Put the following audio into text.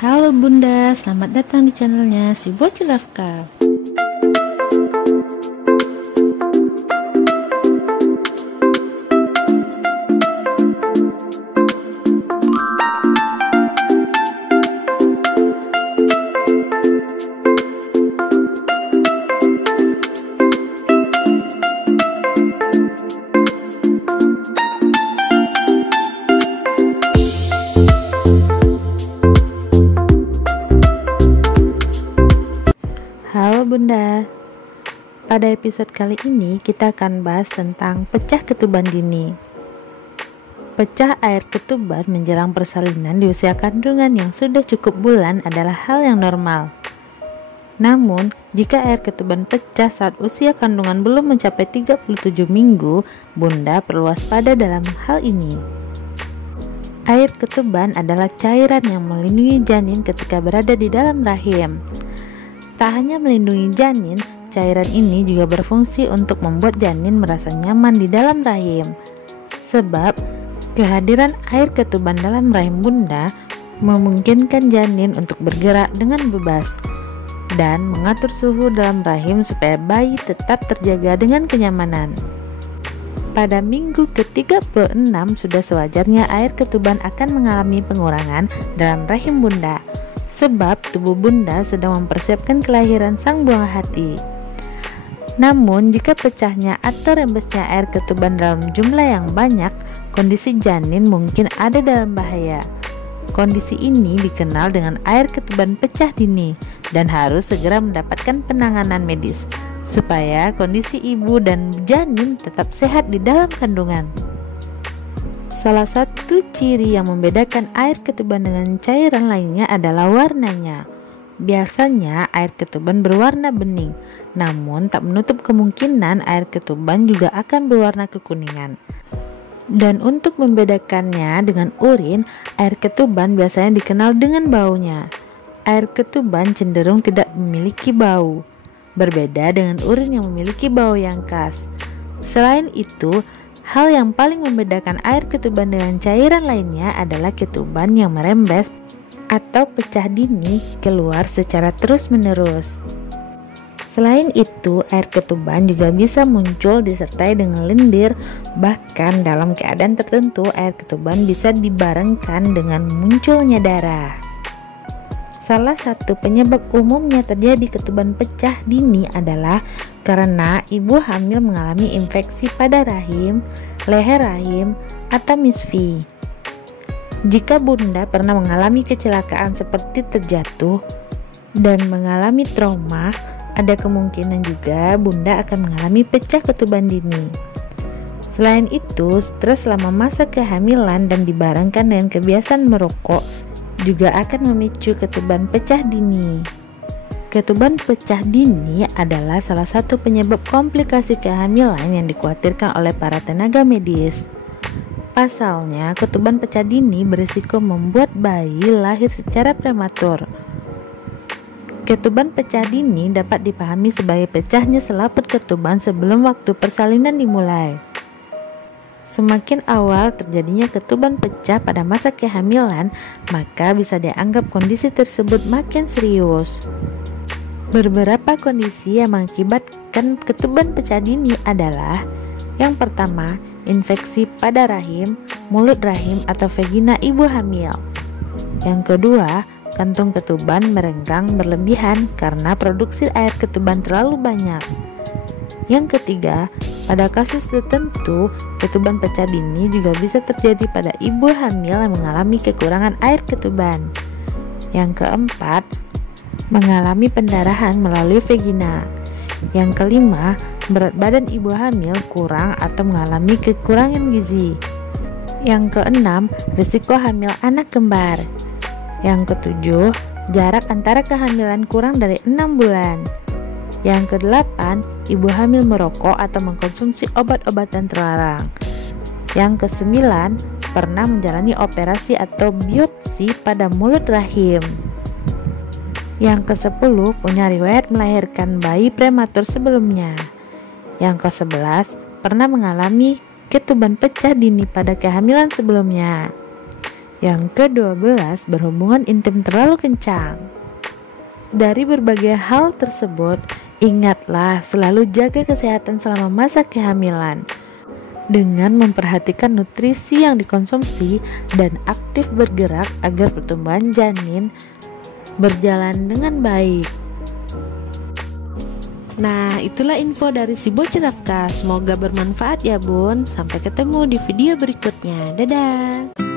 Halo Bunda, selamat datang di channelnya si Bocil Rafka. Halo Bunda, pada episode kali ini kita akan bahas tentang pecah ketuban dini. Pecah air ketuban menjelang persalinan di usia kandungan yang sudah cukup bulan adalah hal yang normal. Namun, jika air ketuban pecah saat usia kandungan belum mencapai 37 minggu, Bunda perlu waspada dalam hal ini. Air ketuban adalah cairan yang melindungi janin ketika berada di dalam rahim. Tak hanya melindungi janin, cairan ini juga berfungsi untuk membuat janin merasa nyaman di dalam rahim. Sebab, kehadiran air ketuban dalam rahim Bunda memungkinkan janin untuk bergerak dengan bebas dan mengatur suhu dalam rahim supaya bayi tetap terjaga dengan kenyamanan. Pada minggu ke-36 sudah sewajarnya air ketuban akan mengalami pengurangan dalam rahim Bunda. Sebab tubuh Bunda sedang mempersiapkan kelahiran sang buah hati. Namun jika pecahnya atau rembesnya air ketuban dalam jumlah yang banyak, kondisi janin mungkin ada dalam bahaya. Kondisi ini dikenal dengan air ketuban pecah dini dan harus segera mendapatkan penanganan medis supaya kondisi ibu dan janin tetap sehat di dalam kandungan. Salah satu ciri yang membedakan air ketuban dengan cairan lainnya adalah warnanya. Biasanya air ketuban berwarna bening, namun tak menutup kemungkinan air ketuban juga akan berwarna kekuningan. Dan untuk membedakannya dengan urin, air ketuban biasanya dikenal dengan baunya. Air ketuban cenderung tidak memiliki bau, berbeda dengan urin yang memiliki bau yang khas. Selain itu, hal yang paling membedakan air ketuban dengan cairan lainnya adalah ketuban yang merembes atau pecah dini keluar secara terus-menerus. Selain itu, air ketuban juga bisa muncul disertai dengan lendir, bahkan dalam keadaan tertentu air ketuban bisa dibarengkan dengan munculnya darah. Salah satu penyebab umumnya terjadi ketuban pecah dini adalah karena ibu hamil mengalami infeksi pada rahim, leher rahim, atau misfi. Jika Bunda pernah mengalami kecelakaan seperti terjatuh dan mengalami trauma, ada kemungkinan juga Bunda akan mengalami pecah ketuban dini. Selain itu, stres selama masa kehamilan dan dibarengkan dengan kebiasaan merokok juga akan memicu ketuban pecah dini. Ketuban pecah dini adalah salah satu penyebab komplikasi kehamilan yang dikhawatirkan oleh para tenaga medis. Pasalnya, ketuban pecah dini berisiko membuat bayi lahir secara prematur. Ketuban pecah dini dapat dipahami sebagai pecahnya selaput ketuban sebelum waktu persalinan dimulai. Semakin awal terjadinya ketuban pecah pada masa kehamilan, maka bisa dianggap kondisi tersebut makin serius. Beberapa kondisi yang mengakibatkan ketuban pecah dini adalah: yang pertama, infeksi pada rahim, mulut rahim atau vagina ibu hamil. Yang kedua, kantung ketuban merenggang berlebihan karena produksi air ketuban terlalu banyak. Yang ketiga, pada kasus tertentu, ketuban pecah dini juga bisa terjadi pada ibu hamil yang mengalami kekurangan air ketuban. Yang keempat, mengalami pendarahan melalui vagina. Yang kelima, berat badan ibu hamil kurang atau mengalami kekurangan gizi. Yang keenam, risiko hamil anak kembar. Yang ketujuh, jarak antara kehamilan kurang dari 6 bulan. Yang kedelapan, ibu hamil merokok atau mengkonsumsi obat-obatan terlarang. Yang kesembilan, pernah menjalani operasi atau biopsi pada mulut rahim. Yang ke-10, punya riwayat melahirkan bayi prematur sebelumnya. Yang ke-11, pernah mengalami ketuban pecah dini pada kehamilan sebelumnya. Yang ke-12, berhubungan intim terlalu kencang. Dari berbagai hal tersebut, ingatlah selalu jaga kesehatan selama masa kehamilan dengan memperhatikan nutrisi yang dikonsumsi dan aktif bergerak agar pertumbuhan janin berjalan dengan baik. Nah, itulah info dari si bocil nafkah. Semoga bermanfaat ya bun. Sampai ketemu di video berikutnya. Dadah.